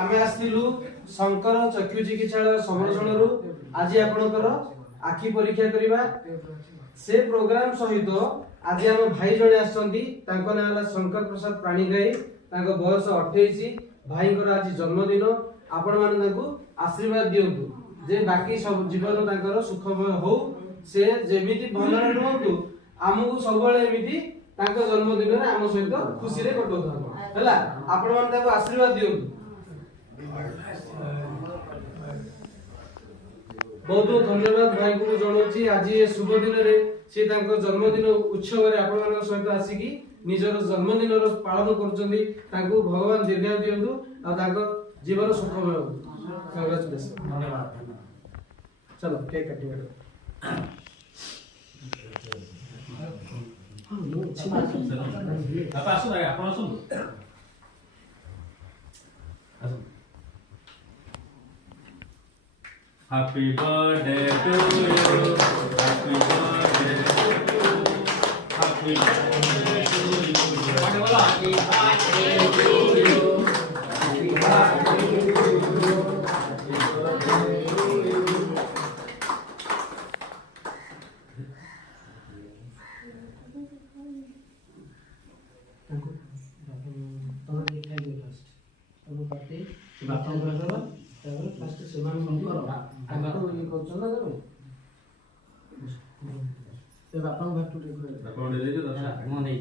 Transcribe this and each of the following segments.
आमे आस्तिलु शंकर चक्षु चिकित्सालय समरसणरू आज आपणकर आखि परीक्षा करिबा से प्रोग्राम सहित आज हम भाई जणे आछंती तांको नाम होला शंकर प्रसाद प्राणीग्राही तांको बयस 28 भाई को आज जन्मदिन आपण माने तांको आशीर्वाद दियंतु जे बाकी सब जीवन तांकर सुखमय हो से जेमिति भलरे रहंतु हमहु सबले एमिति तांको जन्मदिन रे हम सहित खुशी रे कटोथां हला आपण माने तांको आशीर्वाद दियंतु। बहुत बहुत धन्यवाद भाई को जणाउछि आज ये शुभ दिन रे से तांको जन्मदिन उत्सव रे आपण मानक सहित आसीकी निजर जन्मदिन रो पालन करछन्ती तांको भगवान दीर्घायु दियंतु आ तांको जीवन सुखमय हो। कांग्रेचुलेशन धन्यवाद। चलो केक काटिबा बापा आसु भाई आपण आसु Happy birthday to you. Happy birthday to you. Happy birthday to you. Happy birthday to you. Happy birthday to you. Happy birthday to you. तोर लिखा दे फर्स्ट तब पार्टी बापा करबा तब फर्स्ट सेवन कर आको ये करछ ना तब ते बापा घर टू रे बापा दे दे दस मो नहीं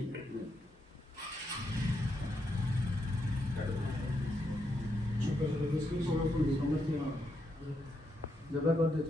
छोटे छोटे बिस्कुट समझ को समझ जब कर दे